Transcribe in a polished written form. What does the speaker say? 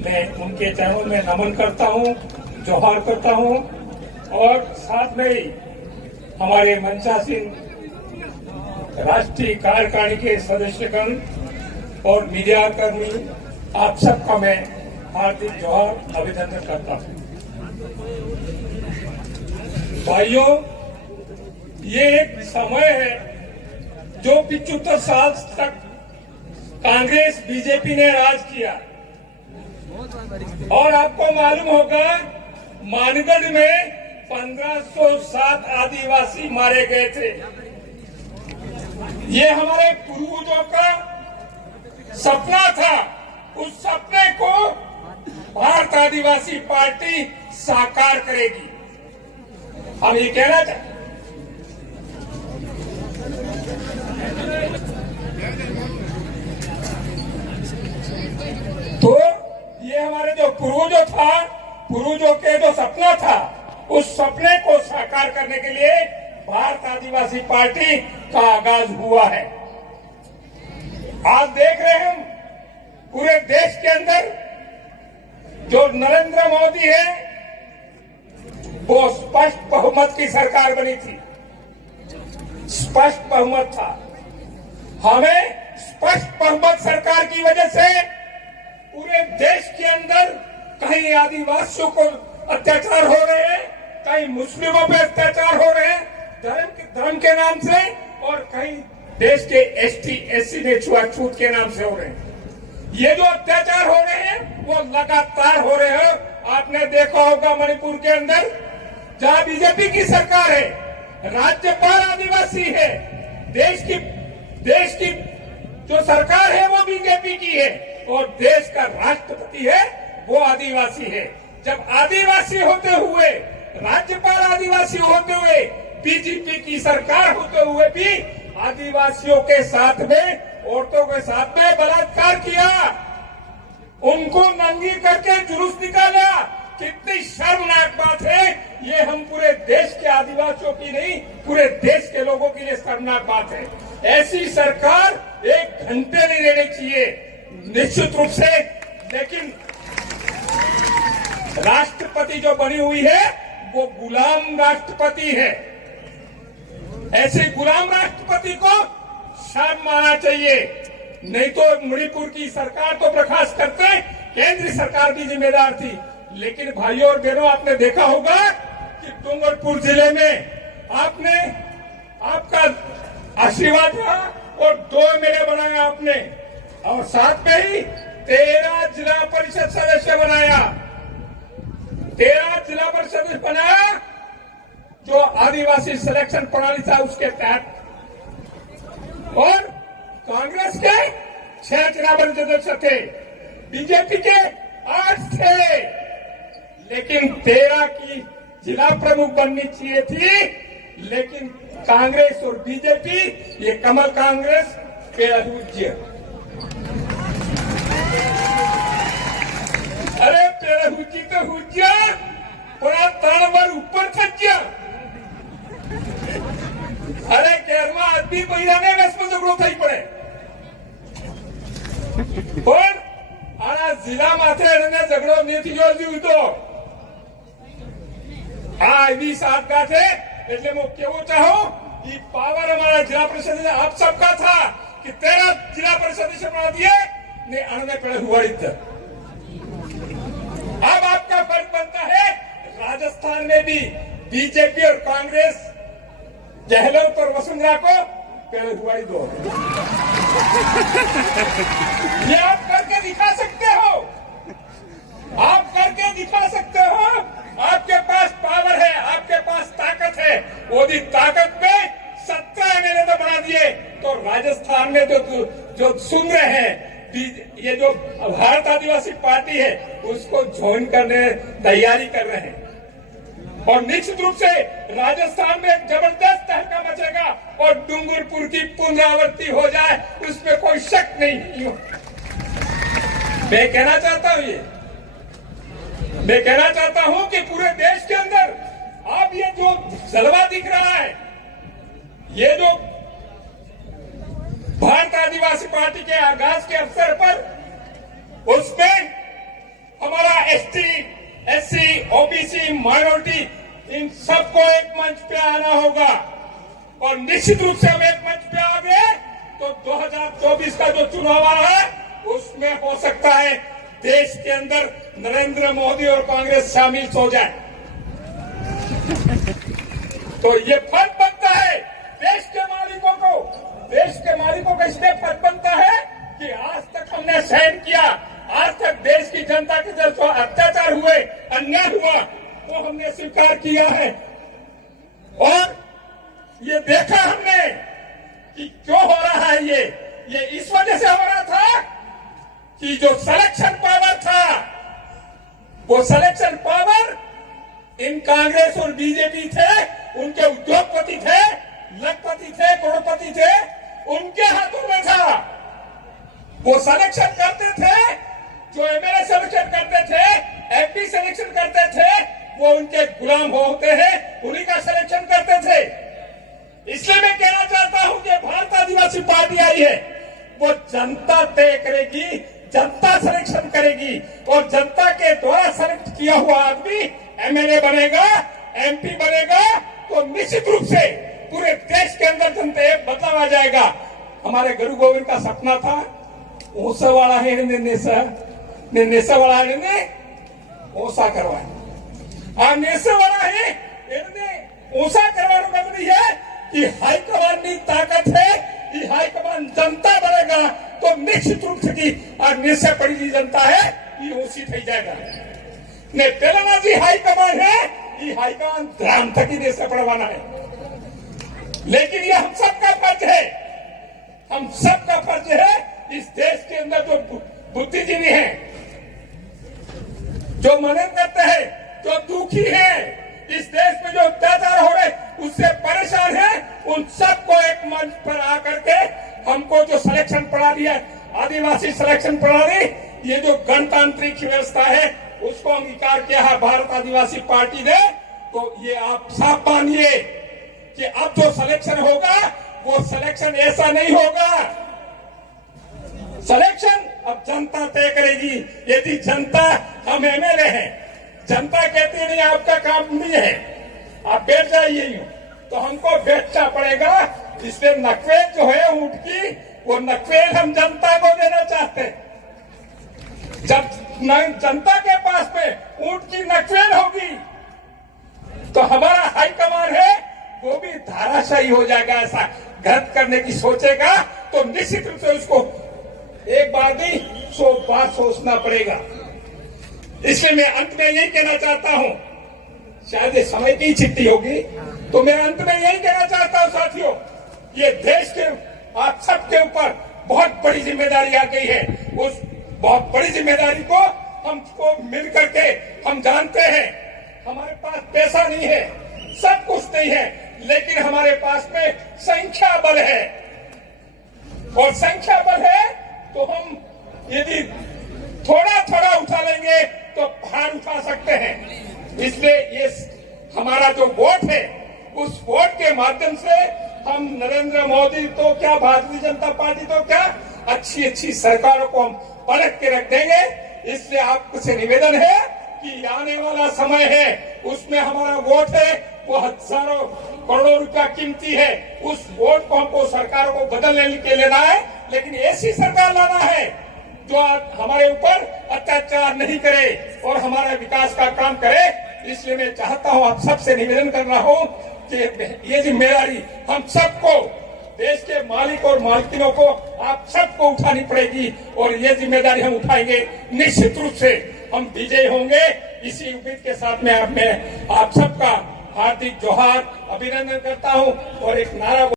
मैं उनके चरणों में नमन करता हूं, जोहार करता हूं और साथ में ही हमारे मंचासीन राष्ट्रीय कार्यकारिणी के सदस्यगण और मीडिया कर्मी आप सबका मैं हार्दिक जोहार अभिनंदन करता हूं। भाइयों, ये एक समय है जो 75 साल तक कांग्रेस बीजेपी ने राज किया और आपको मालूम होगा मानगढ़ में 1507 आदिवासी मारे गए थे। ये हमारे पूर्वजों का सपना था। उस सपने को भारत आदिवासी पार्टी साकार करेगी। हम ये कहना चाहते हैं। तो ये हमारे जो पूर्वजों के जो सपना था, उस सपने को साकार करने के लिए भारत आदिवासी पार्टी का आगाज हुआ है। आज देख रहे हैं हम पूरे देश के अंदर जो नरेंद्र मोदी है, वो स्पष्ट बहुमत की सरकार बनी थी। स्पष्ट बहुमत था। हमें स्पष्ट बहुमत सरकार की वजह से पूरे देश के अंदर कहीं आदिवासियों को अत्याचार हो रहे हैं, कहीं मुस्लिमों पे अत्याचार हो रहे हैं धर्म के नाम से, और कहीं देश के एसटी एससी ने छुआछूत के नाम से हो रहे हैं। ये जो अत्याचार हो रहे हैं वो लगातार हो रहे हैं। आपने देखा होगा मणिपुर के अंदर जहां बीजेपी की सरकार है, राज्यपाल आदिवासी है, देश की जो सरकार है वो बीजेपी की है और देश का राष्ट्रपति है वो आदिवासी है। जब आदिवासी होते हुए, राज्यपाल आदिवासी होते हुए, बीजेपी की सरकार होते हुए भी आदिवासियों के साथ में, औरतों के साथ में बलात्कार किया, उनको नंगी करके जुलूस निकाला, कितनी शर्मनाक बात है। ये हम पूरे देश के आदिवासियों की नहीं, पूरे देश के लोगों के लिए शर्मनाक बात है। ऐसी सरकार 1 घंटे नहीं रहनी चाहिए निश्चित रूप से। लेकिन राष्ट्रपति जो बनी हुई है वो गुलाम राष्ट्रपति है। ऐसे गुलाम राष्ट्रपति को शर्म आना चाहिए। नहीं तो मणिपुर की सरकार तो बर्खास्त करते, केंद्र सरकार की जिम्मेदार थी। लेकिन भाइयों और बहनों, आपने देखा होगा कि डूंगरपुर जिले में आपका आशीर्वाद था और 2 एमएलए बनाया आपने, और साथ में ही 13 जिला परिषद सदस्य बनाया। 13 जिला परिषद बनाया जो आदिवासी सिलेक्शन प्रणाली था उसके तहत, और कांग्रेस के 6 जिला परिषद सदस्य थे, बीजेपी के 8 थे। लेकिन 13 की जिला प्रमुख बननी चाहिए थी, लेकिन कांग्रेस और बीजेपी, ये कमल कांग्रेस पेड़हुज्य, अरे पेड़हुज्जी तो हुज्जा पूरा तड़वर ऊपर थज्जा। अरे केरमा आदमी महिलाने वेस्म झगड़ो થઈ પડે પણ આ જિલ્લા માથે એને ઝઘડો નથી જોયું તો આ એવી સાદગાત है। એટલે હું કેવું ચાહું कि पावर हमारा जिला परिषद से आप सबका था कि 13 जिला परिषद से बना दिए ने आने पड़े हुआ। अब आपका फर्ज बनता है राजस्थान में भी बीजेपी और कांग्रेस गहलोत और वसुंधरा को पहले हुआ दो। ये आप करके दिखा सकते हो, आप करके दिखा सकते हो। आपके पास पावर है, आपके पास ताकत है। वो भी ताकत में 17 एमएलए तो बना दिए। तो राजस्थान में जो सुन रहे हैं, ये जो भारत आदिवासी पार्टी है उसको ज्वाइन करने तैयारी कर रहे हैं, और निश्चित रूप से राजस्थान में जबरदस्त तहलका मचेगा और डूंगरपुर की पुनरावृत्ति हो जाए, उसमें कोई शक नहीं हो। मैं कहना चाहता हूं कि पूरे देश के अंदर अब ये जो जलवा दिख रहा है, ये जो भारत आदिवासी पार्टी के आगाज के अवसर पर, उसमें मुस्लिम, माइनॉरिटी, इन सबको एक मंच पे आना होगा। और निश्चित रूप से हम एक मंच पे आ गए तो 2024 का जो चुनाव आ रहा है उसमें हो सकता है देश के अंदर नरेंद्र मोदी और कांग्रेस शामिल हो जाए। तो ये फर्क बनता है देश के मालिकों का इसलिए फर्क बनता है कि आज तक हमने सहन किया, आज तक देश की जनता के जो अत्याचार हुए, अन्याय हुआ, वो हमने स्वीकार किया है। और ये देखा हमने कि क्यों हो रहा है ये इस वजह से हो रहा था कि जो सिलेक्शन पावर था, वो सिलेक्शन पावर इन कांग्रेस और बीजेपी थे, उनके उद्योगपति थे, लखपति थे, करोड़पति थे, उनके हाथों में था। वो सिलेक्शन करते थे, जो एमएलए सिलेक्शन करते थे, एमपी सिलेक्शन करते थे, वो उनके गुलाम होते हैं, उन्हीं का सिलेक्शन करते थे। इसलिए मैं कहना चाहता हूं कि भारत आदिवासी पार्टी आई है, वो जनता तय करेगी, जनता सिलेक्शन करेगी और जनता के द्वारा सेलेक्ट किया हुआ आदमी एमएलए बनेगा, एमपी बनेगा तो निश्चित रूप से पूरे देश के अंदर जनता एक बदलाव आ जाएगा। हमारे गुरु गोविंद का सपना था ऊंसावाड़ा है नेसावाड़ा ने ऊंसा करवाया, नेसावाड़ा है ऊंसा करवाने का मतलब है कि हाईकमान की ताकत है कि हाईकमान जनता बनेगा तो निश्चित रूप से की निश्चय पड़ी जनता है ये ऊंची थी जाएगा ने तेलंगाना जी हाईकमान है, ये हाईकमान ध्यान तक ही निश्चय पड़वाना है। लेकिन ये हम सबका फर्ज है, हम सबका फर्ज है। इस देश के अंदर जो बुद्धिजीवी हैं, जो मनन करते हैं, जो दुखी हैं, इस देश में जो अत्याचार हो रहे उससे परेशान है, उन सबको एक मंच पर आकर के हमको जो सिलेक्शन प्रणाली है, आदिवासी सिलेक्शन प्रणाली, ये जो गणतांत्रिक व्यवस्था है उसको अंगीकार किया है भारत आदिवासी पार्टी ने। तो ये आप साफ मानिए कि अब जो सिलेक्शन होगा वो सिलेक्शन ऐसा नहीं होगा। सिलेक्शन अब जनता तय करेगी। यदि जनता, हम एमएलए हैं, जनता कहती नहीं आपका काम नहीं है, आप बैठ जाइए यूं, तो हमको बैठना पड़ेगा। इसलिए नकवेल जो है ऊंट की, वो नकवेल हम जनता को देना चाहते हैं। जब जनता के पास में ऊंट की नकवेल होगी तो हमारा हाईकमान है वो भी धाराशाही हो जाएगा। ऐसा गलत करने की सोचेगा तो निश्चित रूप से उसको एक बार नहीं 100 बार सोचना पड़ेगा। इसलिए मैं अंत में यही कहना चाहता हूं, शायद ये समय की चिट्ठी होगी तो मैं अंत में यही कहना चाहता हूं साथियों, ये देश के आप सबके ऊपर बहुत बड़ी जिम्मेदारी आ गई है। उस बहुत बड़ी जिम्मेदारी को हमको मिल करके, हम जानते हैं हमारे पास पैसा नहीं है, सब कुछ नहीं है, लेकिन हमारे पास में संख्या बल है। और संख्या बल है तो हम यदि थोड़ा थोड़ा उठा लेंगे तो भार उठा सकते हैं। इसलिए ये हमारा जो वोट है, उस वोट के माध्यम से हम नरेंद्र मोदी तो क्या, भारतीय जनता पार्टी तो क्या, अच्छी अच्छी सरकारों को हम पलट के रख देंगे। इसलिए आपसे निवेदन है कि आने वाला समय है उसमें हमारा वोट है, वो हजारों करोड़ों रुपया कीमती है। उस वोट को हमको सरकारों को बदलने के लेना है, लेकिन ऐसी सरकार लाना है जो हमारे ऊपर अत्याचार नहीं करे और हमारा विकास का काम करे। इसलिए मैं चाहता हूं, आप सबसे निवेदन कर रहा हूं कि ये जिम्मेदारी हम सबको, देश के मालिक और मालकिनों को, आप सबको उठानी पड़ेगी और ये जिम्मेदारी हम उठाएंगे। निश्चित रूप से हम विजयी होंगे। इसी उम्मीद के साथ में आप सबका हार्दिक जोहार, अभिनंदन करता हूं और एक नारा